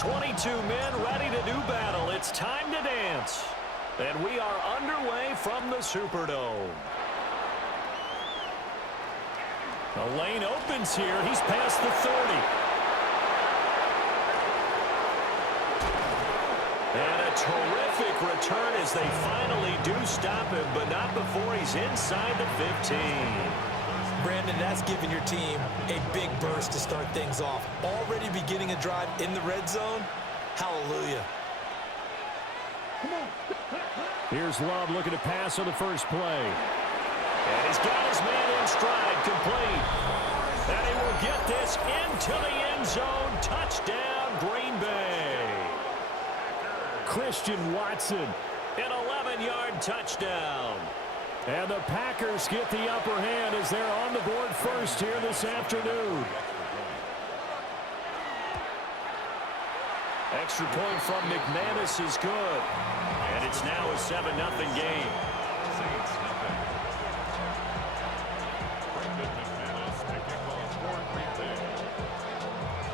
22 men ready to do battle. It's time to dance. And we are underway from the Superdome. The lane opens here. He's past the 30. And a terrific return as they finally do stop him, but not before he's inside the 15. Brandon, that's giving your team a big burst to start things off. Already beginning a drive in the red zone. Hallelujah. Here's Love looking to pass on the first play. And he's got his man in stride, complete. And he will get this into the end zone. Touchdown, Green Bay. Christian Watson, an 11-yard touchdown. And the Packers get the upper hand as they're on the board first here this afternoon. Extra point from McManus is good. And it's now a 7-0 game.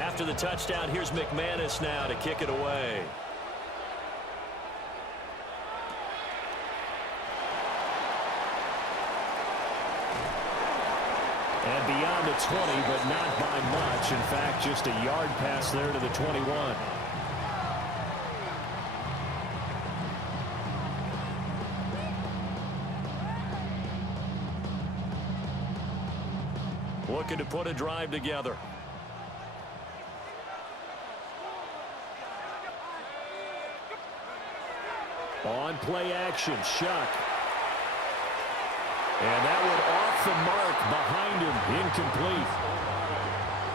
After the touchdown, here's McManus now to kick it away. And beyond the 20, but not by much. In fact, just a yard pass there to the 21. Looking to put a drive together. On play action, Shuck. And that one off the mark behind him, incomplete.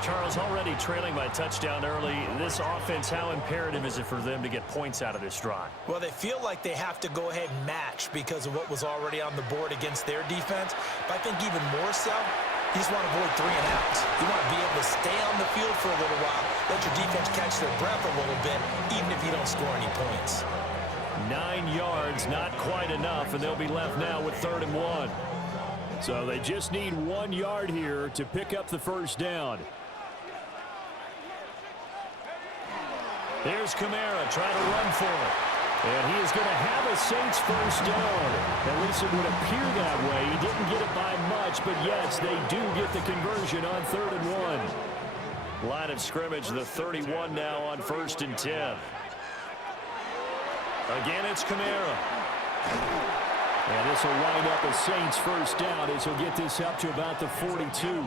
Charles, already trailing by touchdown early. This offense, how imperative is it for them to get points out of this drive? Well, they feel like they have to go ahead and match because of what was already on the board against their defense. But I think even more so, you just want to avoid 3 and outs. You want to be able to stay on the field for a little while, let your defense catch their breath a little bit, even if you don't score any points. 9 yards, not quite enough, and they'll be left now with 3rd and 1. So they just need 1 yard here to pick up the first down. There's Kamara trying to run for it. And he is going to have a Saints first down. At least it would appear that way. He didn't get it by much, but yes, they do get the conversion on 3rd and 1. Line of scrimmage, the 31 now on 1st and 10. Again, it's Kamara. And this will wind up a Saints first down as he'll get this up to about the 42.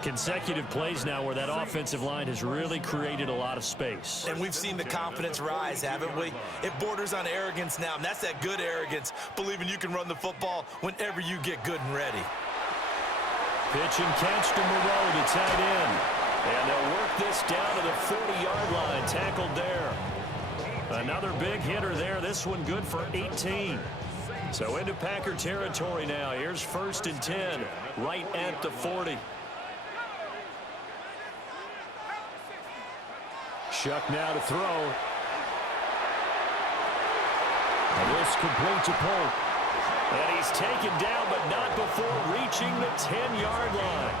Consecutive plays now where that offensive line has really created a lot of space. And we've seen the confidence rise, haven't we? It borders on arrogance now, and that's that good arrogance, believing you can run the football whenever you get good and ready. Pitch and catch to Moreau, the tight end. And they'll work this down to the 40-yard line, tackled there. Another big hitter there, this one good for 18. So into Packer territory now. Here's 1st and 10, right at the 40. Shuck now to throw. And this complete to Polk. And he's taken down, but not before reaching the 10-yard line.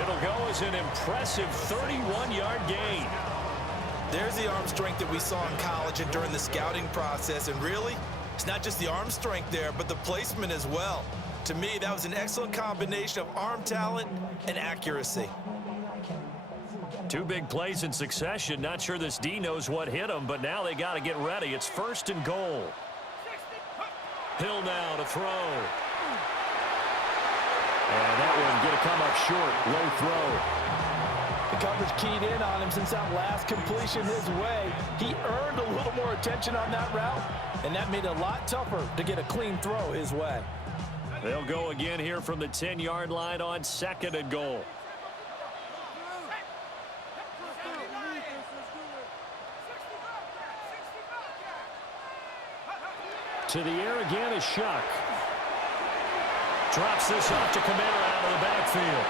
It'll go as an impressive 31-yard gain. There's the arm strength that we saw in college and during the scouting process. And really, it's not just the arm strength there, but the placement as well. To me, that was an excellent combination of arm talent and accuracy. 2 big plays in succession. Not sure this D knows what hit him, but now they got to get ready. It's 1st and goal. Hill now to throw. And that one going to come up short. Low throw. The coverage keyed in on him since that last completion his way. He earned a little more attention on that route, and that made it a lot tougher to get a clean throw his way. They'll go again here from the 10-yard line on 2nd and goal. To the air again is Shuck. Drops this off to Kamara out of the backfield.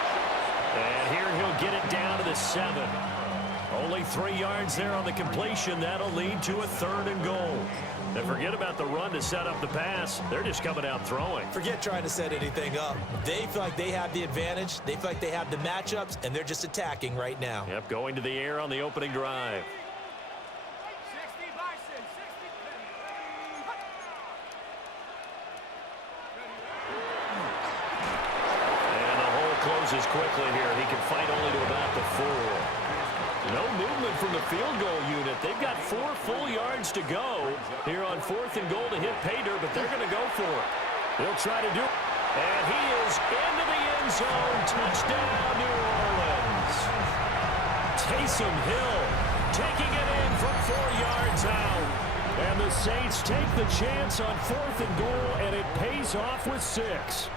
And here he'll get it down to the 7. Only 3 yards there on the completion. That'll lead to a 3rd and goal. And forget about the run to set up the pass. They're just coming out throwing. Forget trying to set anything up. They feel like they have the advantage. They feel like they have the matchups, and they're just attacking right now. Yep, going to the air on the opening drive. And the hole closes quickly here. He can fight only to about the 4. No movement from the field goal unit. They've got 4 full yards to go here on 4th and goal to hit pay dirt, but they're going to go for it. They'll try to do it. And he is into the end zone. Touchdown, New Orleans. Taysom Hill taking it in from 4 yards out. And the Saints take the chance on 4th and goal, and it pays off with 6.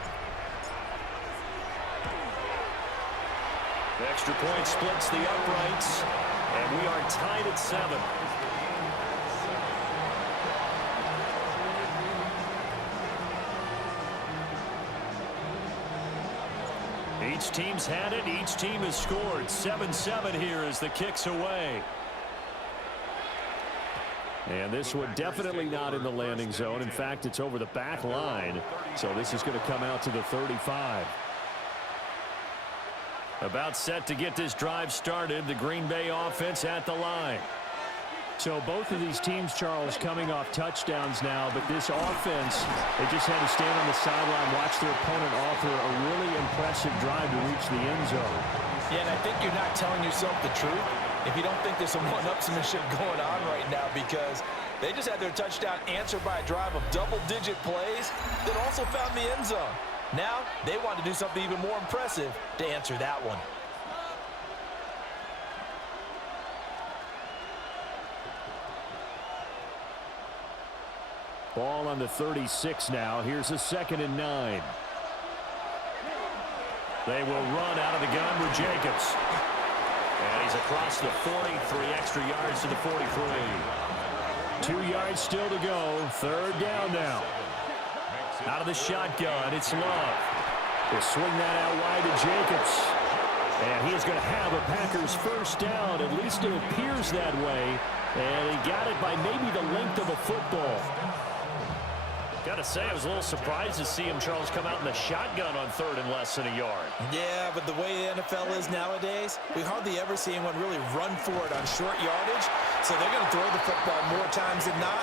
The extra point splits the uprights, and we are tied at 7. Each team's had it. Each team has scored. 7-7 here as the kick's away. And this one definitely not in the landing zone. In fact, it's over the back line. So this is going to come out to the 35. About set to get this drive started. The Green Bay offense at the line. So both of these teams, Charles, coming off touchdowns now, but this offense, they just had to stand on the sideline, watch their opponent offer a really impressive drive to reach the end zone. Yeah, and I think you're not telling yourself the truth if you don't think there's some one-upsmanship going on right now, because they just had their touchdown answered by a drive of double-digit plays that also found the end zone. Now, they want to do something even more impressive to answer that one. Ball on the 36 now. Here's a 2nd and 9. They will run out of the gun with Jacobs. And he's across the 40, 3 extra yards to the 43. 2 yards still to go. 3rd down now. Out of the shotgun, it's Love. They'll swing that out wide to Jacobs. And he is going to have a Packers first down. At least it appears that way. And he got it by maybe the length of a football. Got to say, I was a little surprised to see him, Charles, come out in the shotgun on 3rd and less than a yard. Yeah, but the way the NFL is nowadays, we hardly ever see anyone really run for it on short yardage. So they're going to throw the football more times than not.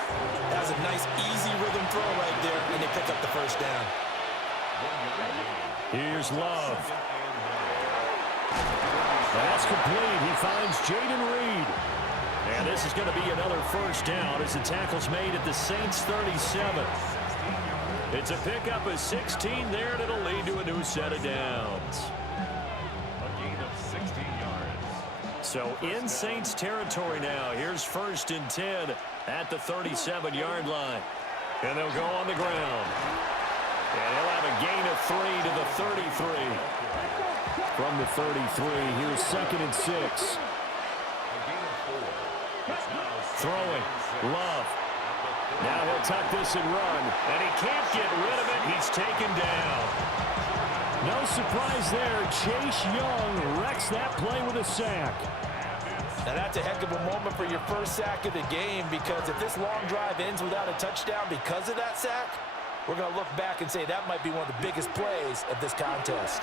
That was a nice, easy rhythm throw right there, and they pick up the first down. Here's Love. That's complete. He finds Jaden Reed. And this is going to be another first down as the tackle's made at the Saints 37. It's a pickup of 16 there, and it'll lead to a new set of downs. A gain of 16 yards. So in Saints territory now. Here's 1st and 10 at the 37-yard line. And they'll go on the ground. And he'll have a gain of 3 to the 33. From the 33, here's 2nd and 6. Throwing. Love. Now he'll tuck this and run. And he can't get rid of it. He's taken down. No surprise there. Chase Young wrecks that play with a sack. Now that's a heck of a moment for your first sack of the game, because if this long drive ends without a touchdown because of that sack, we're going to look back and say that might be one of the biggest plays of this contest.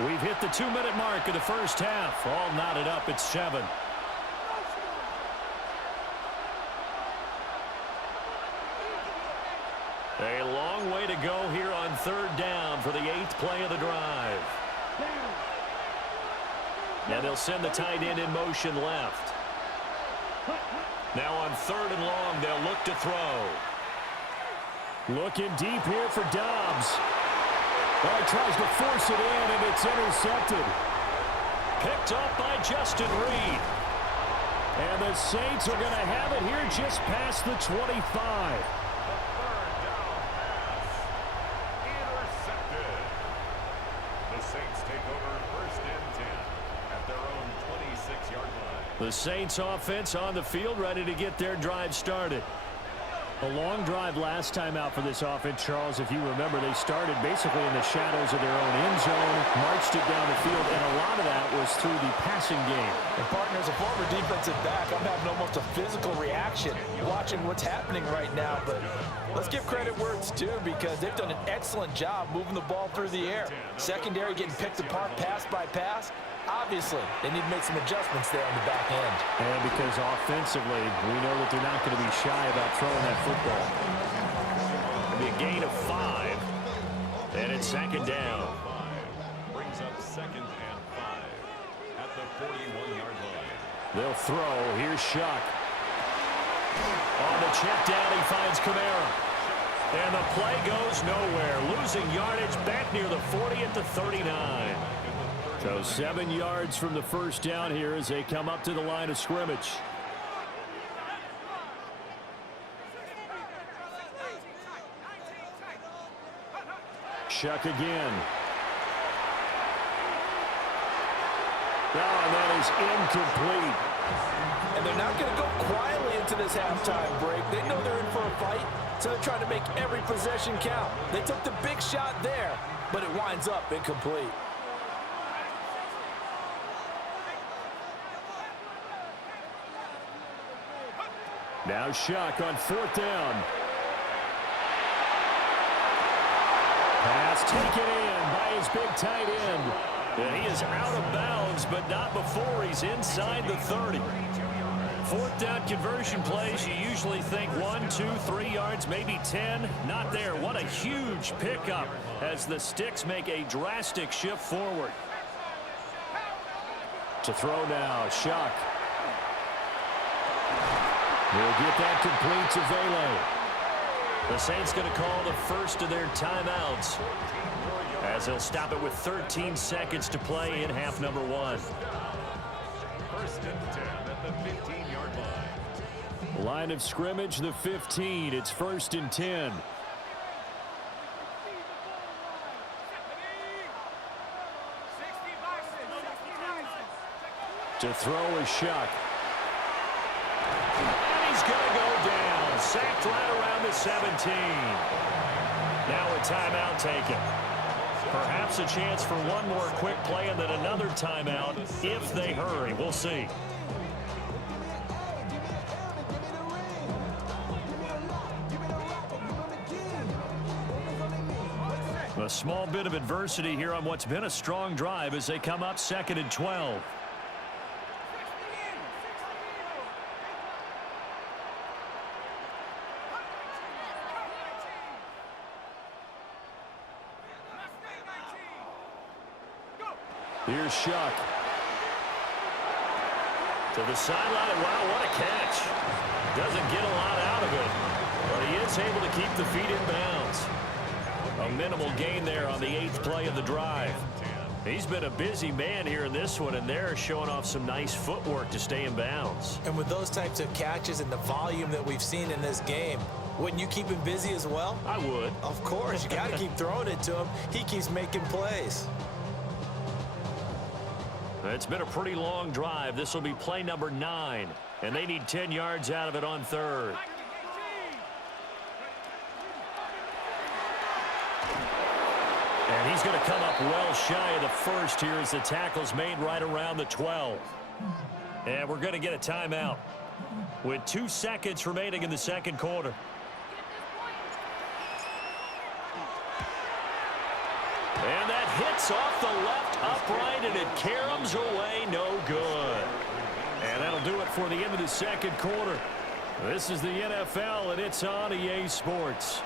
We've hit the 2-minute mark of the first half. All knotted up at 7. A long way to go here on 3rd down for the 8th play of the drive. Now they'll send the tight end in motion left. Now on 3rd and long, they'll look to throw. Looking deep here for Dobbs. Oh, he tries to force it in, and it's intercepted. Picked up by Justin Reed. And the Saints are going to have it here just past the 25. The Saints offense on the field, ready to get their drive started. A long drive last time out for this offense, Charles. If you remember, they started basically in the shadows of their own end zone, marched it down the field, and a lot of that was through the passing game. And partner, as a former defensive back, I'm having almost a physical reaction watching what's happening right now. But let's give credit where it's due, because they've done an excellent job moving the ball through the air. Secondary getting picked apart pass by pass. Obviously, they need to make some adjustments there on the back end. And because offensively, we know that they're not going to be shy about throwing that football. It'll be a gain of 5. And it's second down. Brings up 2nd and 5 at the 41-yard line. They'll throw. Here's Shuck. On the check down, he finds Kamara. And the play goes nowhere. Losing yardage back near the 40 at the 39. So 7 yards from the first down here as they come up to the line of scrimmage. Shuck again. Oh, and that is incomplete. And they're not going to go quietly into this halftime break. They know they're in for a fight, so they're trying to make every possession count. They took the big shot there, but it winds up incomplete. Now Shuck on 4th down. Pass taken in by his big tight end. And he is out of bounds, but not before he's inside the 30. 4th down conversion plays, you usually think 1, 2, 3 yards, maybe 10. Not there. What a huge pickup as the Sticks make a drastic shift forward. To throw now, Shuck. He'll get that complete to Vele. The Saints going to call the first of their timeouts as they'll stop it with 13 seconds to play in half number 1. 1st and 10 at the 15-yard line. Line of scrimmage, the 15. It's 1st and 10. To throw is Shuck. He's going to go down. Sacked right around the 17. Now a timeout taken. Perhaps a chance for one more quick play and then another timeout if they hurry. We'll see. A small bit of adversity here on what's been a strong drive as they come up 2nd and 12. Here's Shuck. To the sideline. Wow, what a catch. Doesn't get a lot out of it, but he is able to keep the feet in bounds. A minimal gain there on the 8th play of the drive. He's been a busy man here in this one, and they're showing off some nice footwork to stay in bounds. And with those types of catches and the volume that we've seen in this game, wouldn't you keep him busy as well? I would. Of course. You got to keep throwing it to him. He keeps making plays. It's been a pretty long drive. This will be play number 9, and they need 10 yards out of it on 3rd. And he's going to come up well shy of the first here as the tackle's made right around the 12. And we're going to get a timeout with 2 seconds remaining in the second quarter. And that hits off the left upright, and it caroms away, no good. And that'll do it for the end of the second quarter. This is the NFL, and it's on EA Sports.